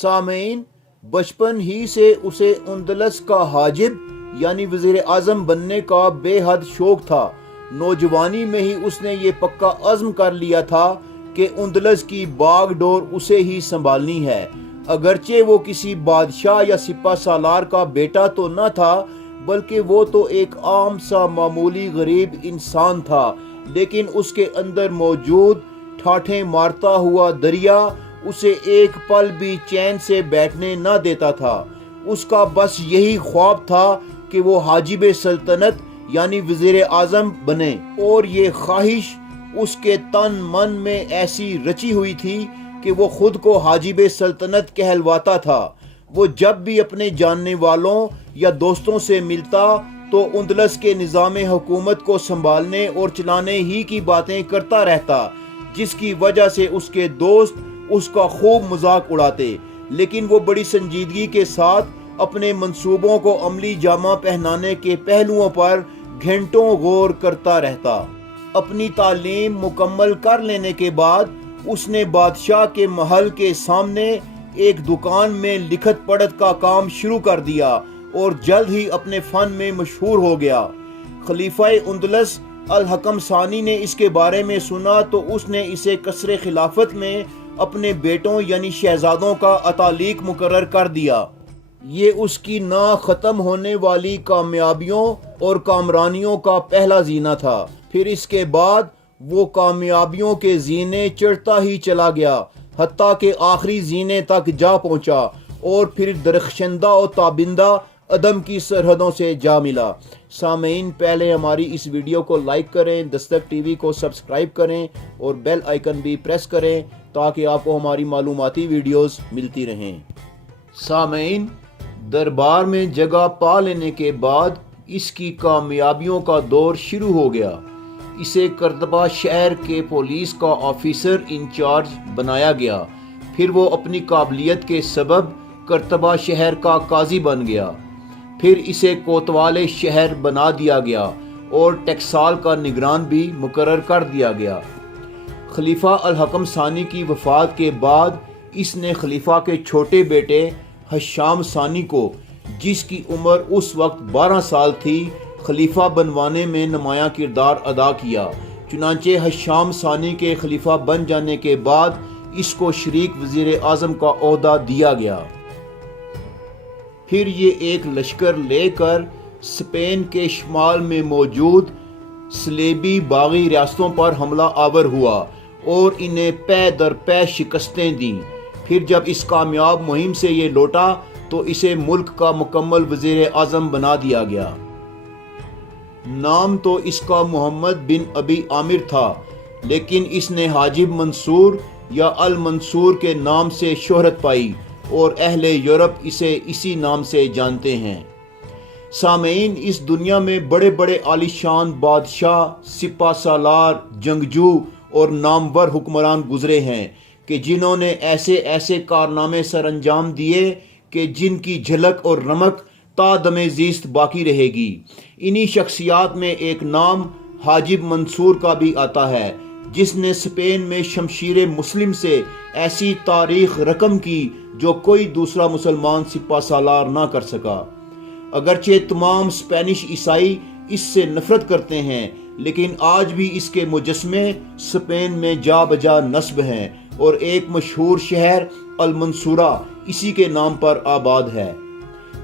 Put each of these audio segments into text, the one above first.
सामीन, बचपन ही से उसे उंदलस का हाजिब यानी वजीर आजम बनने का बेहद शौक था। नौजवानी में ही उसने ये पक्का अज़्म कर लिया था कि उंदलस की बागडोर उसे ही संभालनी है। अगरचे वो किसी बादशाह या सिपा सालार का बेटा तो न था, बल्कि वो तो एक आम सा मामूली गरीब इंसान था, लेकिन उसके अंदर मौजूद ठाठें मारता हुआ दरिया उसे एक पल भी चैन से बैठने न देता था। उसका बस यही ख्वाब था कि वो हाजिब सल्तनत यानी वजीर आजम बने, और ये ख्वाहिश उसके तन मन में ऐसी रची हुई थी कि वो खुद को हाजिब सल्तनत कहलवाता था। वो जब भी अपने जानने वालों या दोस्तों से मिलता तो उंदलस के निज़ाम हुकूमत को संभालने और चलाने ही की बातें करता रहता, जिसकी वजह से उसके दोस्त उसका खूब मजाक उड़ाते, लेकिन वो बड़ी संजीदगी के साथ अपने मंसूबों को अमली जामा पहनाने के पहलुओं पर घंटों गौर करता रहता। अपनी तालीम मुकम्मल कर लेने के बाद उसने बादशाह के महल के सामने एक दुकान में लिखत पढ़त का काम शुरू कर दिया और जल्द ही अपने फन में मशहूर हो गया। खलीफा उंदलस अल हकम सानी ने इसके बारे में सुना तो उसने इसे कसरे खिलाफत में अपने बेटों यानी शहजादों का अतालीक मुकर्रर कर दिया। ये उसकी ना ख़त्म होने वाली कामयाबियों और कामरानियों का पहला जीना था। फिर इसके बाद वो कामयाबियों के जीने चढ़ता ही चला गया, हत्ता के आखिरी जीने तक जा पहुंचा और फिर दरख्शंदा और ताबिंदा अदम की सरहदों से जा मिला। सामीन, पहले हमारी इस वीडियो को लाइक करें, दस्तक टीवी को सब्सक्राइब करें और बेल आइकन भी प्रेस करें ताकि आपको हमारी मालूमाती वीडियोस मिलती रहें। सामीन, दरबार में जगह पा लेने के बाद इसकी कामयाबियों का दौर शुरू हो गया। इसे करतबा शहर के पुलिस का ऑफिसर इंचार्ज बनाया गया। फिर वो अपनी काबिलियत के सबब करतबा शहर का काजी बन गया। फिर इसे कोतवाले शहर बना दिया गया और टकसाल का निगरान भी मुकर्रर कर दिया गया। खलीफा अल हकम सानी की वफ़ात के बाद इसने खलीफा के छोटे बेटे हशाम सानी को, जिसकी उम्र उस वक्त 12 साल थी, खलीफा बनवाने में नुमायां किरदार अदा किया। चुनांचे हशाम सानी के खलीफा बन जाने के बाद इसको शरीक वजीर आजम का ओहदा दिया गया। फिर ये एक लश्कर लेकर स्पेन के शुमाल में मौजूद सलेबी बागी रियासतों पर हमला आवर हुआ और इन्हें पै दर पै शिकस्तें दी। फिर जब इस कामयाब मुहिम से ये लौटा तो इसे मुल्क का मुकम्मल वजीर आजम बना दिया गया। नाम तो इसका मोहम्मद बिन अबी आमिर था, लेकिन इसने हाजिब मंसूर या अल मंसूर के नाम से शोहरत पाई और अहले यूरोप इसे इसी नाम से जानते हैं। सामीन, इस दुनिया में बड़े बड़े आलीशान बादशाह, सिपा सालार, जंगजू और नामवर हुक्मरान गुजरे हैं कि जिन्होंने ऐसे ऐसे कारनामे सर अंजाम दिए कि जिनकी झलक और रमक तादमे ज़ीस्त बाकी रहेगी। इन्हीं शख्सियात में एक नाम हाजिब मंसूर का भी आता है, जिसने स्पेन में शमशीर मुस्लिम से ऐसी तारीख रकम की जो कोई दूसरा मुसलमान सिपा सालार ना कर सका। अगरचे तमाम स्पेनिश ईसाई इससे नफरत करते हैं, लेकिन आज भी इसके मुजस्मे स्पेन में जा बजा नस्ब हैं और एक मशहूर शहर अल मंसूरा इसी के नाम पर आबाद है।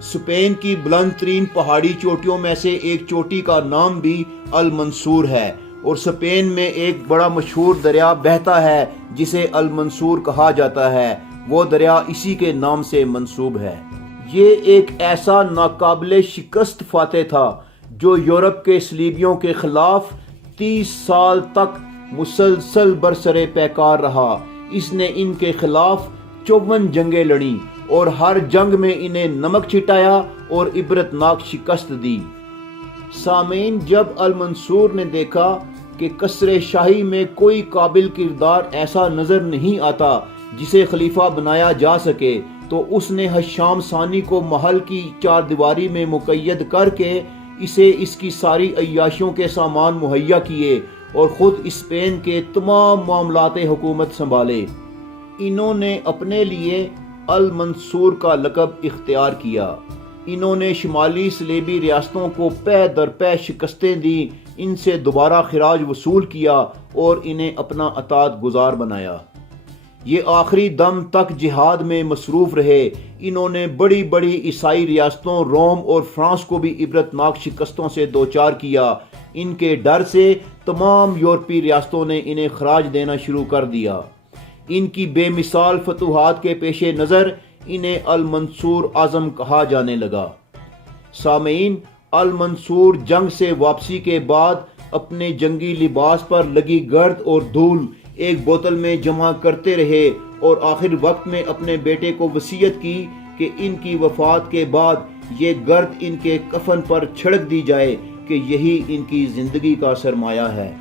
स्पेन की बुलंद तरीन पहाड़ी चोटियों में से एक चोटी का नाम भी अल मंसूर है और स्पेन में एक बड़ा मशहूर दरिया बहता है जिसे अल मंसूर कहा जाता है। वो दरिया इसी के नाम से मंसूब है। ये एक ऐसा नाकाबिले शिकस्त फातेह था जो यूरोप के सलीबियों के खिलाफ 30 साल तक मुसलसल बरसरे पैकार रहा। इसने इनके खिलाफ 54 जंगें लड़ी और हर जंग में इन्हें नमक छिटाया और इबरतनाक शिकस्त दी। सामीन, जब अल मंसूर ने देखा कि कसरे शाही में कोई काबिल किरदार ऐसा नजर नहीं आता जिसे खलीफा बनाया जा सके, तो उसने हशाम सानी को महल की चार दीवारी में मुक़य्यद करके इसे इसकी सारी अय्याशियों के सामान मुहैया किए और ख़ुद स्पेन के तमाम मामलाते हुकूमत संभाले। इन्होंने अपने लिए المنصور کا لقب اختیار کیا۔ انہوں نے شمالی صلیبی ریاستوں کو پے در پے شکستیں دیں، ان سے دوبارہ خراج وصول کیا اور انہیں اپنا اطاعت گزار بنایا۔ یہ آخری دم تک جہاد میں مصروف رہے۔ انہوں نے بڑی بڑی عیسائی ریاستوں روم اور فرانس کو بھی عبرتناک شکستوں سے دوچار کیا۔ ان کے ڈر سے تمام یورپی ریاستوں نے انہیں خراج دینا شروع کر دیا۔ ان کی بے مثال فتوحات کے پیش نظر انہیں المنصور اعظم کہا جانے لگا۔ سامعین، المنصور جنگ سے واپسی کے بعد اپنے جنگی لباس پر لگی گرد اور دھول ایک بوتل میں جمع کرتے رہے اور آخر وقت میں اپنے بیٹے کو وصیت کی کہ ان کی وفات کے بعد یہ گرد ان کے کفن پر چھڑک دی جائے کہ یہی ان کی زندگی کا سرمایہ ہے۔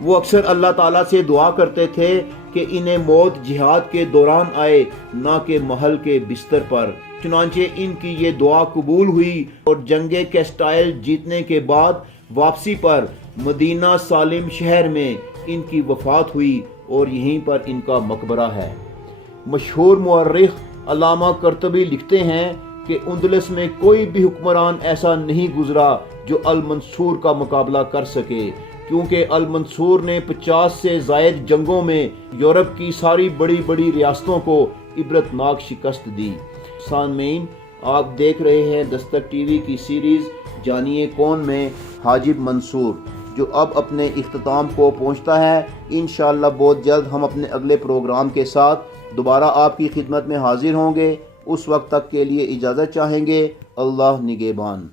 وہ اکثر اللہ تعالیٰ سے دعا کرتے تھے کہ انہیں موت جہاد کے دوران آئے، نہ کہ محل کے بستر پر۔ چنانچہ ان کی یہ دعا قبول ہوئی اور جنگ کیسٹائل جیتنے کے بعد واپسی پر مدینہ سالم شہر میں ان کی وفات ہوئی اور یہیں پر ان کا مقبرہ ہے۔ مشہور مورخ علامہ قرطبی لکھتے ہیں کہ اندلس میں کوئی بھی حکمران ایسا نہیں گزرا جو المنصور کا مقابلہ کر سکے، کیونکہ المنصور نے 50 سے زائد جنگوں میں یورپ کی ساری بڑی بڑی ریاستوں کو عبرتناک شکست دی۔ سامعین، آپ دیکھ رہے ہیں دستک ٹی وی کی سیریز جانیے کون میں حاجب منصور، جو اب اپنے اختتام کو پہنچتا ہے۔ انشاءاللہ بہت جلد ہم اپنے اگلے پروگرام کے ساتھ دوبارہ آپ کی خدمت میں حاضر ہوں گے۔ اس وقت تک کے لیے اجازت چاہیں گے۔ اللہ نگہبان۔